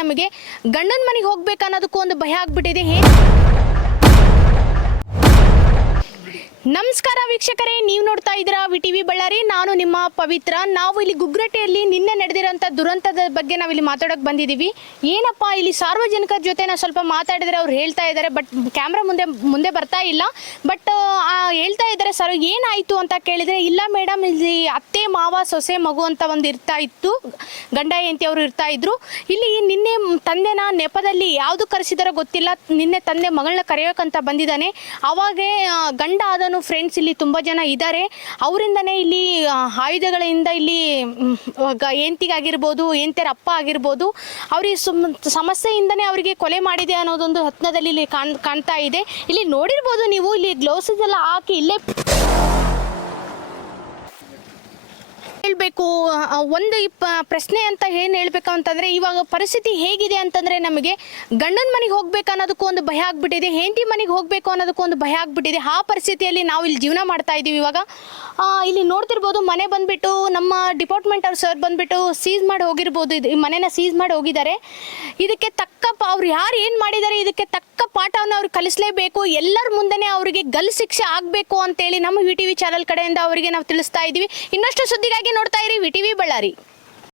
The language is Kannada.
ನಮಗೆ ಗಂಡನ ಮನೆಗೆ ಹೋಗ್ಬೇಕು ಅನ್ನೋದಕ್ಕೂ ಒಂದು ಭಯ ಆಗ್ಬಿಟ್ಟಿದೆ. ನಮಸ್ಕಾರ ವೀಕ್ಷಕರೇ, ನೀವು ನೋಡ್ತಾ ಇದ್ದೀರಾ ವಿಟಿವಿ ಬಳ್ಳಾರಿ. ನಾನು ನಿಮ್ಮ ಪವಿತ್ರ. ನಾವು ಇಲ್ಲಿ ಗುಗ್ರಟ್ಟಿಯಲ್ಲಿ ನಿನ್ನೆ ನಡೆದಿರೋಂಥ ದುರಂತದ ಬಗ್ಗೆ ನಾವಿಲ್ಲಿ ಮಾತಾಡೋಕೆ ಬಂದಿದ್ದೀವಿ. ಏನಪ್ಪ ಇಲ್ಲಿ ಸಾರ್ವಜನಿಕರ ಜೊತೆ ನಾವು ಸ್ವಲ್ಪ ಮಾತಾಡಿದ್ರೆ ಅವ್ರು ಹೇಳ್ತಾ ಇದ್ದಾರೆ, ಬಟ್ ಕ್ಯಾಮ್ರಾ ಮುಂದೆ ಬರ್ತಾ ಇಲ್ಲ. ಬಟ್ ಹೇಳ್ತಾ ಇದ್ದಾರೆ, ಸರ್ ಏನಾಯಿತು ಅಂತ ಕೇಳಿದರೆ, ಇಲ್ಲ ಮೇಡಮ್ ಇಲ್ಲಿ ಅತ್ತೆ ಮಾವ ಸೊಸೆ ಮಗು ಅಂತ ಒಂದು ಇರ್ತಾ ಇತ್ತು, ಗಂಡ ಹೆಂಡತಿ ಅವರು ಇರ್ತಾ ಇದ್ರು. ಇಲ್ಲಿ ನಿನ್ನೆ ತಂದೆನ ನೆಪದಲ್ಲಿ ಯಾವುದು ಕರೆಸಿದಾರೋ ಗೊತ್ತಿಲ್ಲ, ನಿನ್ನೆ ತಂದೆ ಮಗಳನ್ನ ಕರೆಯೋಕಂತ ಬಂದಿದ್ದಾನೆ. ಅವಾಗ ಗಂಡ ಆದನು ಫ್ರೆಂಡ್ಸ್ ಇಲ್ಲಿ ತುಂಬ ಜನ ಇದ್ದಾರೆ, ಅವರಿಂದನೇ ಇಲ್ಲಿ ಆಯುಧಗಳಿಂದ ಇಲ್ಲಿ ಹೆಂಡತಿಗಾಗಿರ್ಬೋದು, ಹೆಂಡತಿಯರ ಅಪ್ಪ ಆಗಿರ್ಬೋದು, ಅವ್ರಿಗೆ ಸಮಸ್ಯೆಯಿಂದನೇ ಅವರಿಗೆ ಕೊಲೆ ಮಾಡಿದೆ ಅನ್ನೋದೊಂದು ಯತ್ನದಲ್ಲಿ ಇಲ್ಲಿ ಕಾಣ್ತಾ ಇದೆ. ಇಲ್ಲಿ ನೋಡಿರ್ಬೋದು ನೀವು, ಇಲ್ಲಿ ಗ್ಲೌಸಸ್ ಎಲ್ಲ ಹಾಕಿ ಇಲ್ಲೇ ಹೇಳಬೇಕು. ಒಂದು ಪ್ರಶ್ನೆ ಅಂತ ಏನು ಹೇಳಬೇಕು ಅಂತಂದರೆ, ಇವಾಗ ಪರಿಸ್ಥಿತಿ ಹೇಗಿದೆ ಅಂತಂದರೆ, ನಮಗೆ ಗಂಡನ ಮನೆಗೆ ಹೋಗ್ಬೇಕು ಅನ್ನೋದಕ್ಕೂ ಒಂದು ಭಯ ಆಗ್ಬಿಟ್ಟಿದೆ, ಹೆಂಡತಿ ಮನೆಗೆ ಹೋಗಬೇಕು ಅನ್ನೋದಕ್ಕೂ ಒಂದು ಭಯ ಆಗ್ಬಿಟ್ಟಿದೆ. ಆ ಪರಿಸ್ಥಿತಿಯಲ್ಲಿ ನಾವು ಇಲ್ಲಿ ಜೀವನ ಮಾಡ್ತಾ ಇದ್ದೀವಿ. ಇವಾಗ ಇಲ್ಲಿ ನೋಡ್ತಿರ್ಬೋದು, ಮನೆ ಬಂದುಬಿಟ್ಟು ನಮ್ಮ ಡಿಪಾರ್ಟ್ಮೆಂಟ್ ಅವ್ರು ಸರ್ ಬಂದುಬಿಟ್ಟು ಸೀಸ್ ಮಾಡಿ ಹೋಗಿರ್ಬೋದು, ಇದು ಮನೆನ ಸೀಸ್ ಮಾಡಿ ಹೋಗಿದ್ದಾರೆ. ಇದಕ್ಕೆ ತಕ್ಕ ಅವ್ರು ಯಾರು ಏನು ಮಾಡಿದ್ದಾರೆ ಇದಕ್ಕೆ ತಕ್ಕ ಪಾಠವನ್ನು ಅವ್ರು ಕಲಿಸಲೇಬೇಕು. ಎಲ್ಲರ ಮುಂದೆನೇ ಅವರಿಗೆ ಗಲ್ಲು ಶಿಕ್ಷೆ ಆಗಬೇಕು ಅಂತೇಳಿ ನಮ್ಮ ವಿಟಿವಿ ಚಾನಲ್ ಕಡೆಯಿಂದ ಅವರಿಗೆ ನಾವು ತಿಳಿಸ್ತಾ ಇದ್ದೀವಿ. ಇನ್ನಷ್ಟು ಸುದ್ದಿಗಾಗಿ ನೋಡ್ತಾ ಇರಿ ವಿಟಿವಿ ಬಳ್ಳಾರಿ.